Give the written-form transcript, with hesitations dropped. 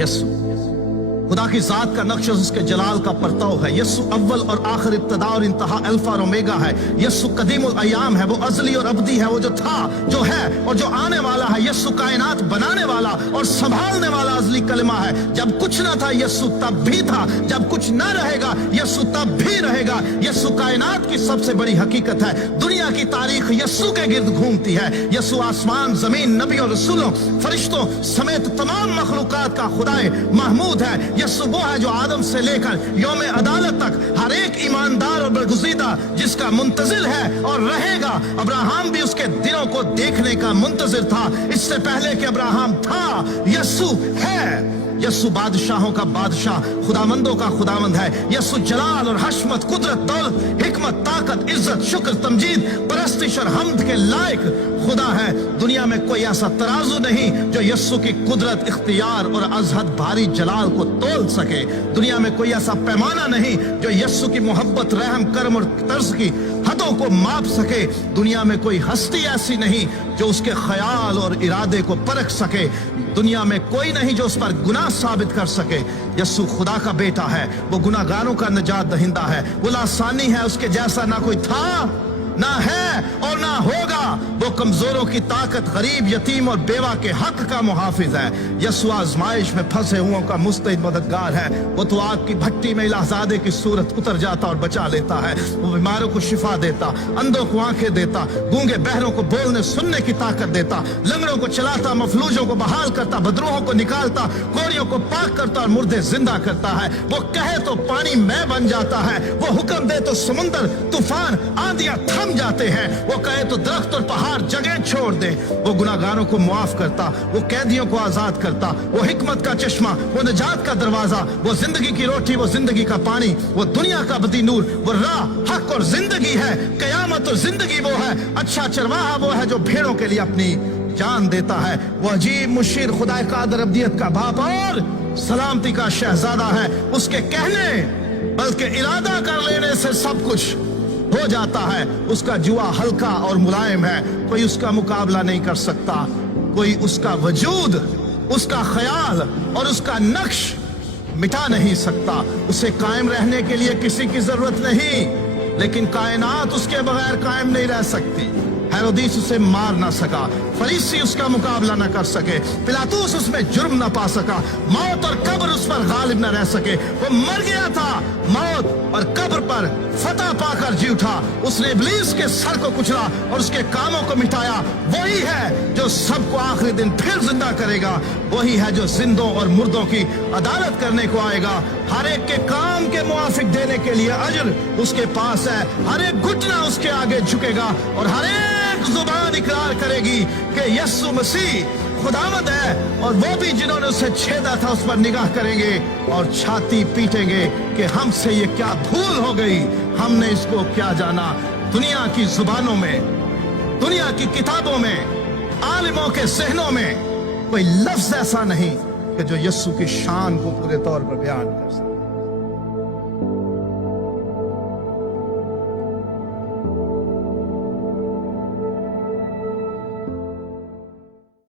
यसु खुदा की जात का नक्श, उसके जलाल का परताव है। यसु अव्वल और आखिर, इब्तदा और इंतहा, अल्फा और ओमेगा है। यसु कदीम और अयाम है, वो अजली और अबदी है, वो जो था, जो है और जो आने वाला है। यसु कायनात बनाने वाला और संभालने वाला अजली कलमा है। जब कुछ ना था यसु तब भी था, जब कुछ ना रहेगा यसु तब भी रहेगा। यसु कायनात की सबसे बड़ी हकीकत है। दुनिया की तारीख यसु के गिर्द घूमती है। यसु आसमान, जमीन, नबी और रसूलों, फरिश्तों समेत तमाम मखलूकात का खुदाए महमूद है। यसु वो है जो आदम से लेकर यौम अदालत तक हर एक ईमानदार और बरगुज़ीदा जिसका मुंतजिर है और रहेगा। अब्राहम भी उसके दिनों को देखने का मुंतजिर था, इससे पहले कि अब्राहम था। यसु है। यसु बादशाहों का बादशाह, खुदामंदों का खुदामंद है। यसु जलाल और हशमत, कुदरत, दौलत, हिकमत, ताकत, इज्जत, शुक्र, तमजीद, परस्तिश और हमद के लायक खुदा है। दुनिया में कोई ऐसा तराजू नहीं जो यसु की कुदरत, इख्तियार और अजहद भारी जलाल को तोल सके। दुनिया में कोई ऐसा पैमाना नहीं जो यसु की मोहब्बत, रहम, करम और तर्ज की हदों को माप सके। दुनिया में कोई हस्ती ऐसी नहीं जो उसके ख्याल और इरादे को परख सके। दुनिया में कोई नहीं जो उस पर गुनाह साबित कर सके। यसु खुदा का बेटा है, वो गुनाहगारों का निजात दहिंदा है। वो लासानी है, उसके जैसा ना कोई था, ना है और ना होगा। वो कमजोरों की ताकत, गरीब, यतीम और बेवा के हक का मुहाफिज है। यसु आजमाइश में फंसे हुओं का मुस्तैद मददगार है। वो तो आग की भट्टी में इलाहजादे की सूरत उतर जाता और बचा लेता है। वो बीमारों को शिफा देता, अंधों को आंखें देता, गूंगे बहरों को बोलने सुनने की ताकत देता, लंगड़ों को चलाता, मफलूजों को बहाल करता, बदरूहों को निकालता, कोरियों को पाक करता और मुर्दे जिंदा करता है। वो कहे तो पानी में बन जाता है, वो हुक्म दे तो समुंदर, तूफान, आंधियां थम जाते हैं। वो कहे तो दरख्त और पहाड़ जगह छोड़ दे। वो गुनाहगारों को मुआफ करता, वो कैदियों को आजाद करता, वो हिकमत का चश्मा, वो निजात का दरवाजा, वो जिंदगी की रोटी, वो जिंदगी का पानी, वो दुनिया का बदी नूर, वो राह, हक और जिंदगी है। कयामत और जिंदगी वो है। अच्छा चरवाहा वो है जो भेड़ों के लिए अपनी जान देता है। वो अजीब मुशीर, खुदा कादर, अब्दियत का बाप और सलामती का शहजादा है। उसके कहने बल्कि इरादा कर लेने से सब कुछ हो जाता है। उसका जुआ हल्का और मुलायम है, कोई उसका मुकाबला नहीं कर सकता। कोई उसका वजूद, उसका ख्याल और उसका नक्श मिटा नहीं सकता। उसे कायम रहने के लिए किसी की जरूरत नहीं, लेकिन कायनात उसके बगैर कायम नहीं रह सकती। हेरोदीस उसे मार ना सका, फरीसी उसका मुकाबला न कर सके, पिलातुस उसमें जुर्म न पा सका, मौत और कब्र उस पर गालिब न रह सके। वो मर गया था, मौत और कब्र पर फतह पाकर जी उठा। उसने इब्लीस के सर को कुचला और उसके कामों को मिटाया। वही है जो सबको आखिरी दिन फिर जिंदा करेगा। वही है जो जिंदों और मुर्दों की अदालत करने को आएगा। हर एक के काम के मुआफिक देने के लिए अजर उसके पास है। हर एक घुटना उसके आगे झुकेगा और हर एक जुबान इकरार करेगी कि यीशु मसीह खुदावंद है। और वो भी जिन्होंने उसे छेदा था उस पर निगाह करेंगे और छाती पीटेंगे कि हमसे ये क्या भूल हो गई, हमने इसको क्या जाना। दुनिया की जुबानों में, दुनिया की किताबों में, आलिमों के ज़हनों में कोई लफ्ज ऐसा नहीं कि जो यीशु की शान को पूरे तौर पर बयान कर सके।